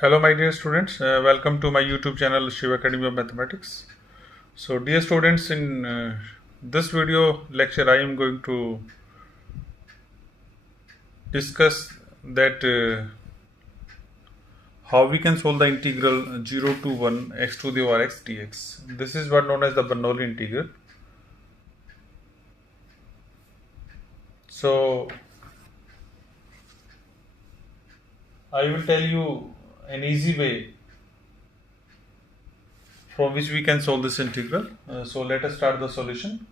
Hello my dear students, welcome to my YouTube channel Shiv Academy of Mathematics. So dear students, in this video lecture I am going to discuss that how we can solve the integral 0 to 1 x to the power x dx. This is what known as the Bernoulli integral. So I will tell you an easy way from which we can solve this integral. So let us start the solution.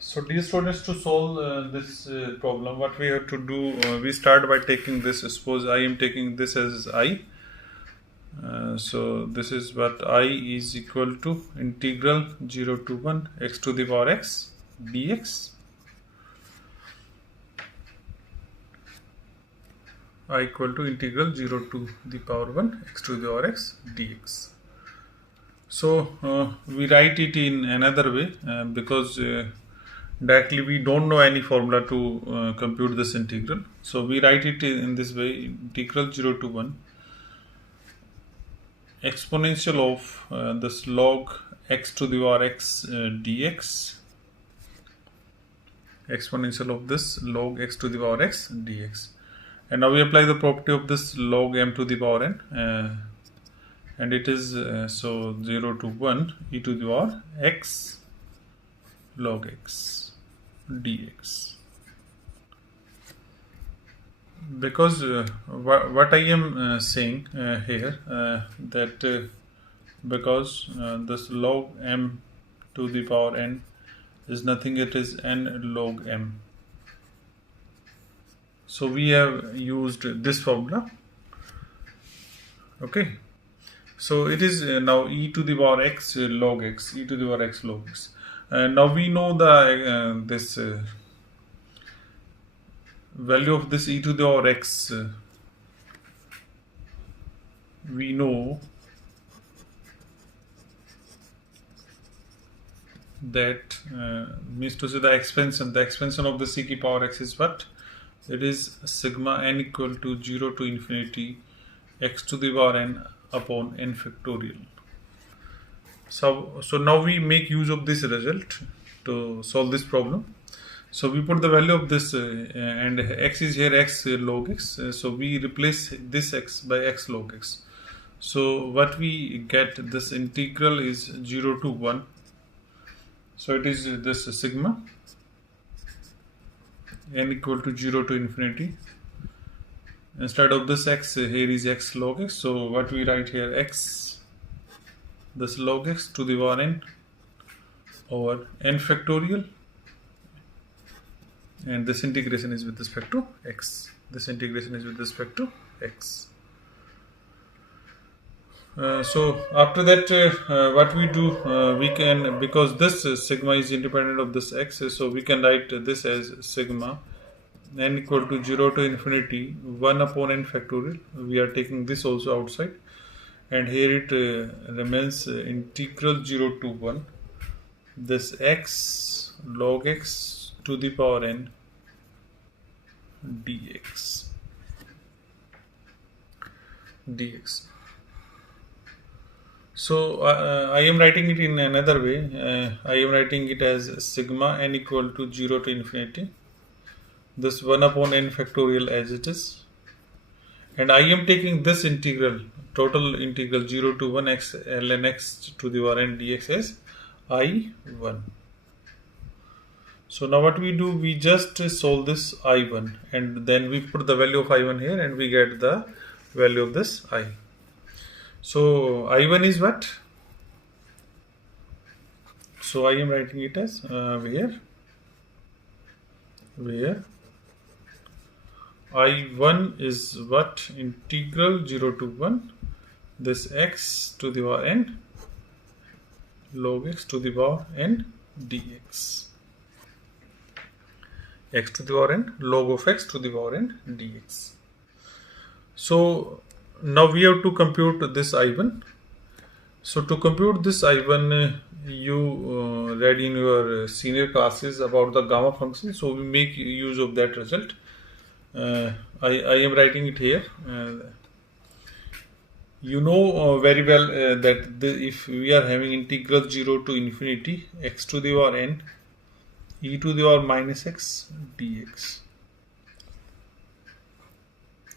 So dear students, to solve this problem, what we have to do, we start by taking this. Suppose I am taking this as I. So this is what I is equal to integral 0 to 1 x to the power x dx. I equal to integral 0 to the power 1 x to the power x dx. So we write it in another way because directly we don't know any formula to compute this integral. So we write it in this way: integral 0 to 1 exponential of this log x to the power x dx, exponential of this log x to the power x dx. And now we apply the property of this log m to the power n, and it is so 0 to 1 e to the power x log x dx. Because what I am saying here that because this log m to the power n is nothing, it is n log m. So we have used this formula. Okay, so it is now e to the power x log x, e to the power x log x. Now we know the this value of this e to the power x. We know that means to say the expansion of the c to the power x is what? It is sigma n equal to 0 to infinity x to the power n upon n factorial. So now we make use of this result to solve this problem. So we put the value of this and x is here x log x. So we replace this x by x log x. So what we get, this integral is 0 to 1. So it is this sigma n equal to 0 to infinity. Instead of this x, here is x log x. So what we write here, x, this log x to the power n over n factorial, and this integration is with respect to x. This integration is with respect to x. So after that, what we do, we can, because this sigma is independent of this x, so we can write this as sigma n equal to 0 to infinity 1 upon n factorial. We are taking this also outside, and here it remains integral 0 to 1 this x log x to the power n dx. So I am writing it in another way. I am writing it as sigma n equal to 0 to infinity this 1 upon n factorial as it is, and I am taking this integral, total integral 0 to 1 x ln x to the power n dx as I1. So now what we do, we just solve this I1 and then we put the value of I1 here and we get the value of this I. So I1 is what? So I am writing it as where I1 is what? Integral 0 to 1 this x to the power n log x to the power n dx. X to the power n log of x to the power n dx. So now we have to compute this I1. So to compute this I1, you read in your senior classes about the gamma function, so we make use of that result. I am writing it here. You know very well that if we are having integral 0 to infinity x to the power n e to the power minus x dx,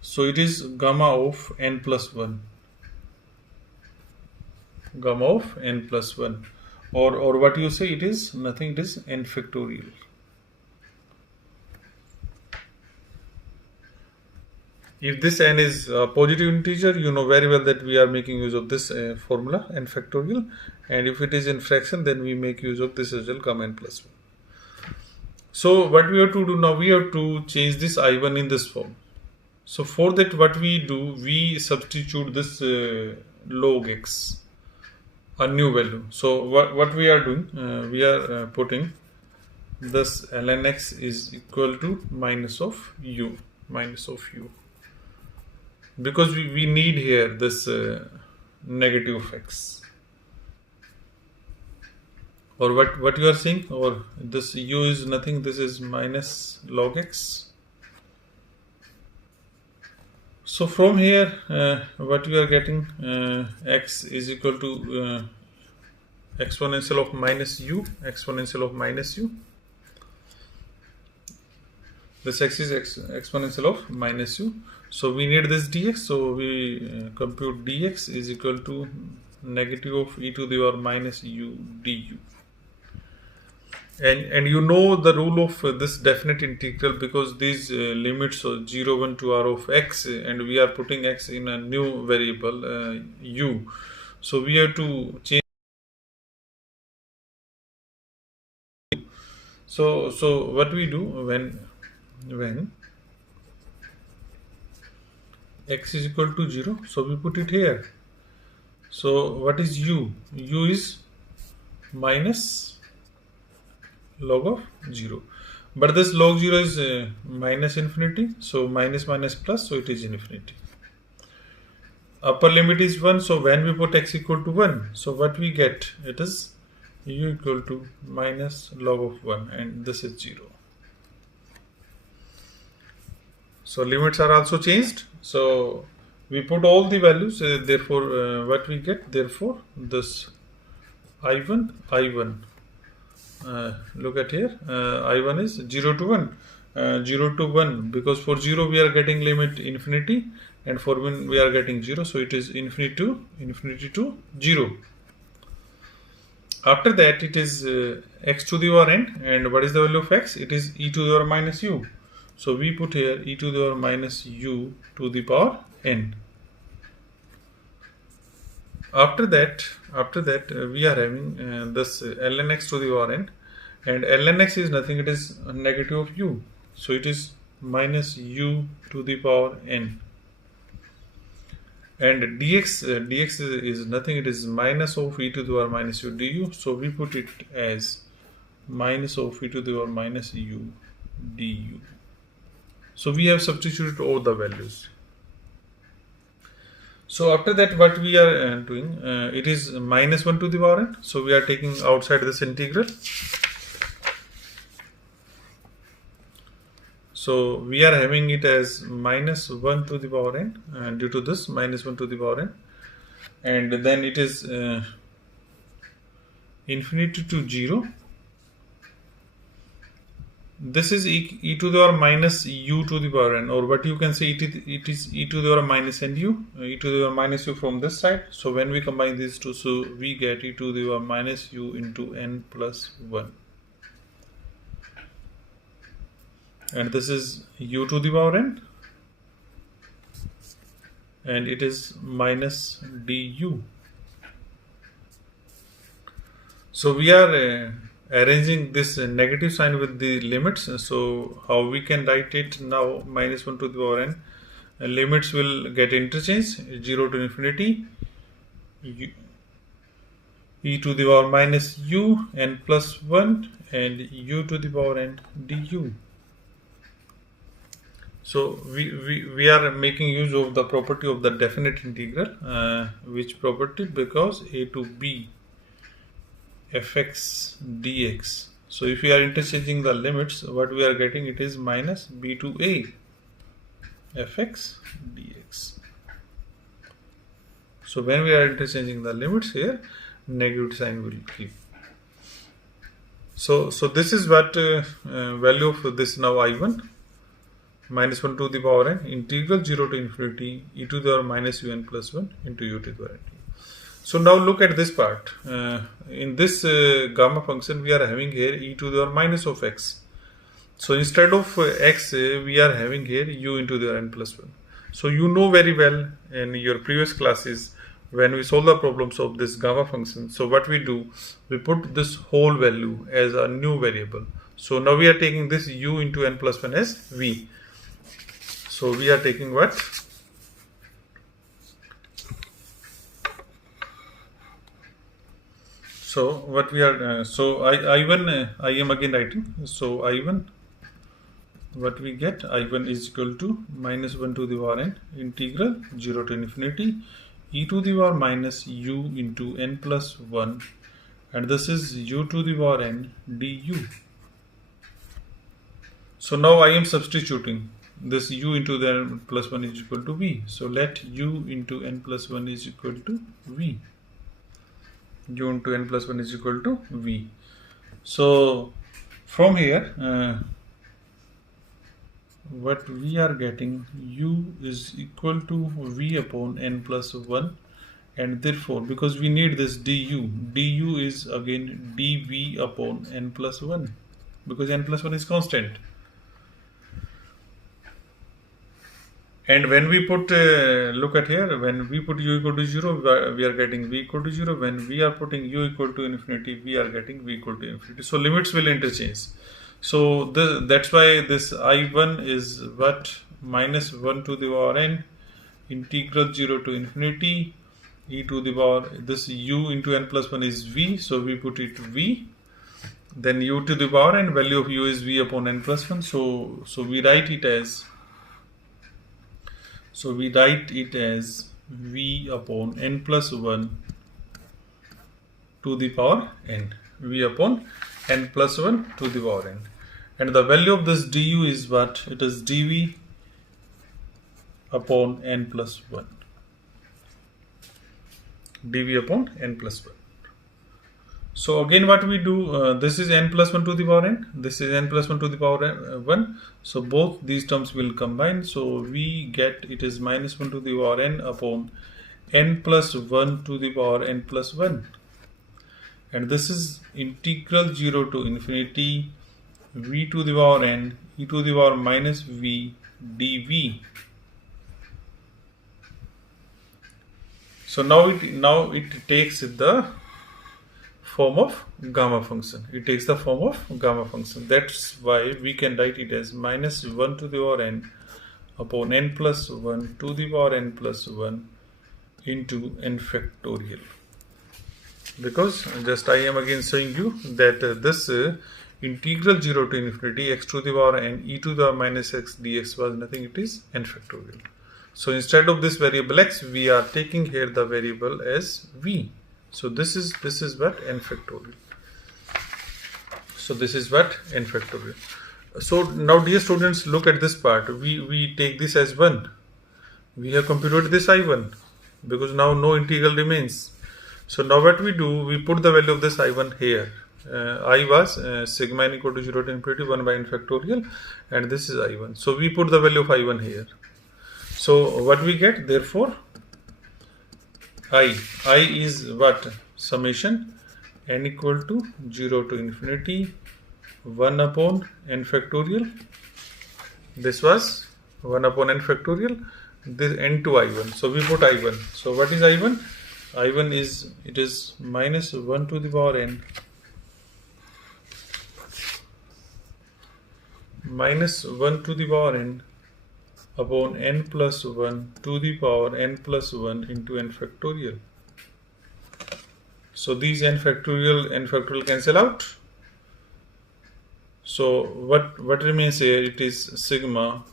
so it is gamma of n plus 1, gamma of n plus 1, or what you say, it is nothing, it is n factorial. If this n is a positive integer, you know very well that we are making use of this formula n factorial, and if it is in fraction, then we make use of this result gamma n plus 1. So what we have to do now, we have to change this I1 in this form. So for that, what we do, we substitute this log x, a new value. So what we are doing, we are putting this ln x is equal to minus of u, because we need here this negative of x, or what you are saying, or this u is nothing, this is minus log x. So from here, what you are getting, x is equal to exponential of minus u, this x is exponential of minus u. So we need this dx, so we compute dx is equal to negative of e to the power minus u du. And you know the rule of this definite integral, because these limits of 0, 1 to r of x, and we are putting x in a new variable u, so we have to change. So what we do when x is equal to 0, so we put it here. So what is u? U is minus log of 0, but this log 0 is minus infinity, so minus minus plus, so it is infinity. Upper limit is 1, so when we put x equal to 1, so what we get, it is u equal to minus log of 1, and this is 0. So limits are also changed, so we put all the values, therefore what we get, therefore this I1 look at here, I1 is 0 to 1, 0 to 1, because for 0 we are getting limit infinity, and for 1 we are getting 0, so it is infinity to 0. After that, it is x to the power n, and what is the value of x? It is e to the power minus u. So we put here e to the power minus u to the power n. After that, we are having this ln x to the power n, and ln x is nothing, it is negative of u, so it is minus u to the power n, and dx is nothing, it is minus of e to the power minus u du, so we put it as minus of e to the power minus u du. So we have substituted all the values. So after that, what we are doing, it is minus 1 to the power n, so we are taking outside this integral. So we are having it as minus 1 to the power n, due to this minus 1 to the power n, and then it is infinity to 0. This is e to the power minus u to the power n, or what you can say, it is e to the power minus n u, e to the power minus u from this side. So when we combine these two, so we get e to the power minus u into n plus 1, and this is u to the power n, and it is minus du. So we are arranging this negative sign with the limits. So how we can write it now, minus 1 to the power n, limits will get interchanged, 0 to infinity, e to the power minus u n plus 1, and u to the power n du. So we are making use of the property of the definite integral, which property? Because a to b fx dx. So if we are interchanging the limits, what we are getting, it is minus b to a fx dx. So when we are interchanging the limits here, negative sign will keep. So this is what value of this now I1, minus 1 to the power n integral 0 to infinity e to the power minus un plus 1 into u to the power n. So now look at this part. In this gamma function, we are having here e to the power minus of x. So instead of x, we are having here u into the power n plus 1. So you know very well in your previous classes when we solve the problems of this gamma function. So what we do, we put this whole value as a new variable. So now we are taking this u into n plus 1 as v. So we are taking what? So what we are, I1, I am again writing. So I1, what we get, I1 is equal to minus 1 to the power n integral 0 to infinity e to the power minus u into n plus 1, and this is u to the power n du. So now I am substituting this u into the n plus 1 is equal to v. So let u into n plus 1 is equal to v. U into n plus 1 is equal to v. So from here, what we are getting, u is equal to v upon n plus 1, and therefore because we need this du is again dv upon n plus 1, because n plus 1 is constant. And when we put, look at here, when we put u equal to 0, we are getting v equal to 0. When we are putting u equal to infinity, we are getting v equal to infinity. So limits will interchange. So that's why this I1 is what? Minus 1 to the power n integral 0 to infinity e to the power, this u into n plus 1 is v. So we put it v. Then u to the power n, value of u is v upon n plus 1. So we write it as, v upon n plus 1 to the power n. V upon n plus 1 to the power n. And the value of this du is what? It is dv upon n plus 1. dv upon n plus 1. So again what we do, this is n plus 1 to the power n, this is n plus 1 to the power 1. So both these terms will combine. So we get, it is minus 1 to the power n upon n plus 1 to the power n plus 1. And this is integral 0 to infinity v to the power n e to the power minus v dv. So now it takes the form of gamma function. It takes the form of gamma function. That's why we can write it as minus 1 to the power n upon n plus 1 to the power n plus 1 into n factorial. Because just I am again showing you that this integral 0 to infinity x to the power n e to the power minus x dx was nothing, it is n factorial. So instead of this variable x, we are taking here the variable as v. So this is what? N factorial. So this is what? N factorial. So now dear students, look at this part. We take this as 1. We have computed this I1 because now no integral remains. So now what we do, we put the value of this I1 here. I was sigma n equal to 0 to infinity 1 by n factorial, and this is I1. So we put the value of I1 here. So what we get, therefore, I is what? Summation n equal to 0 to infinity 1 upon n factorial. This was 1 upon n factorial. This n to I1. So we put I1. So what is I1? I1 is, it is minus 1 to the power n minus 1 to the power n upon n plus 1 to the power n plus 1 into n factorial. So these n factorial cancel out. So what remains here? It is sigma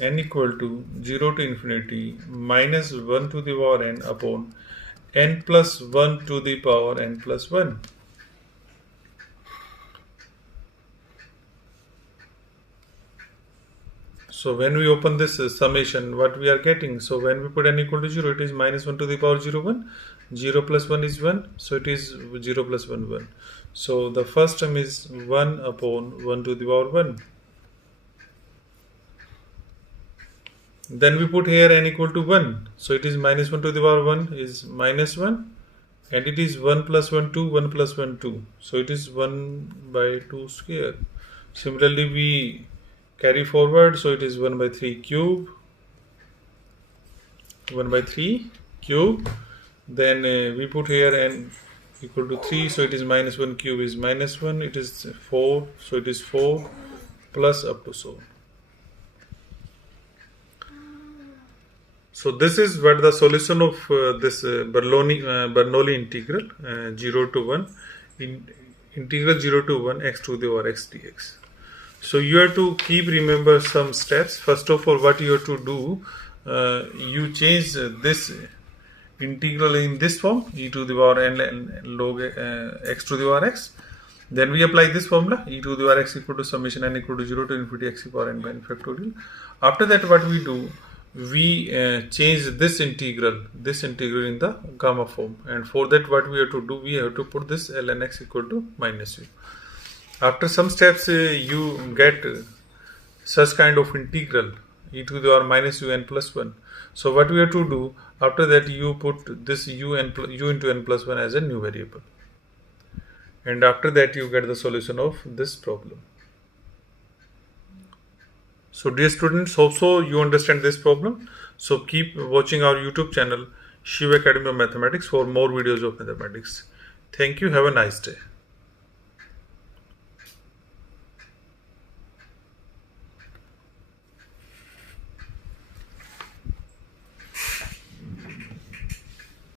n equal to 0 to infinity minus 1 to the power n upon n plus 1 to the power n plus 1. So when we open this summation, what we are getting? So when we put n equal to 0, it is minus 1 to the power 0, 1. 0 plus 1 is 1. So it is 0 plus 1, 1. So the first term is 1 upon 1 to the power 1. Then we put here n equal to 1. So it is minus 1 to the power 1 is minus 1. And it is 1 plus 1, 2, 1 plus 1, 2. So it is 1 by 2 square. Similarly, we carry forward, so it is 1 by 3 cube, 1 by 3 cube. Then we put here n equal to 3, so it is minus 1 cube is minus 1, it is 4, so it is 4 plus up to so. So this is what the solution of this Bernoulli integral 0 to 1, integral 0 to 1 x to the power x dx. So you have to keep remember some steps. First of all, what you have to do, you change this integral in this form, e to the power n log x to the power x. Then we apply this formula, e to the power x equal to summation n equal to 0 to infinity x to the power n by n factorial. After that, what we do, we change this integral in the gamma form, and for that what we have to do, we have to put this ln x equal to minus u. After some steps, you get such kind of integral e to the power minus u n plus 1. So what we have to do, after that you put this u into n plus 1 as a new variable, and after that you get the solution of this problem. So dear students, hope so you understand this problem. So keep watching our YouTube channel Shiv Academy of Mathematics for more videos of mathematics. Thank you. Have a nice day.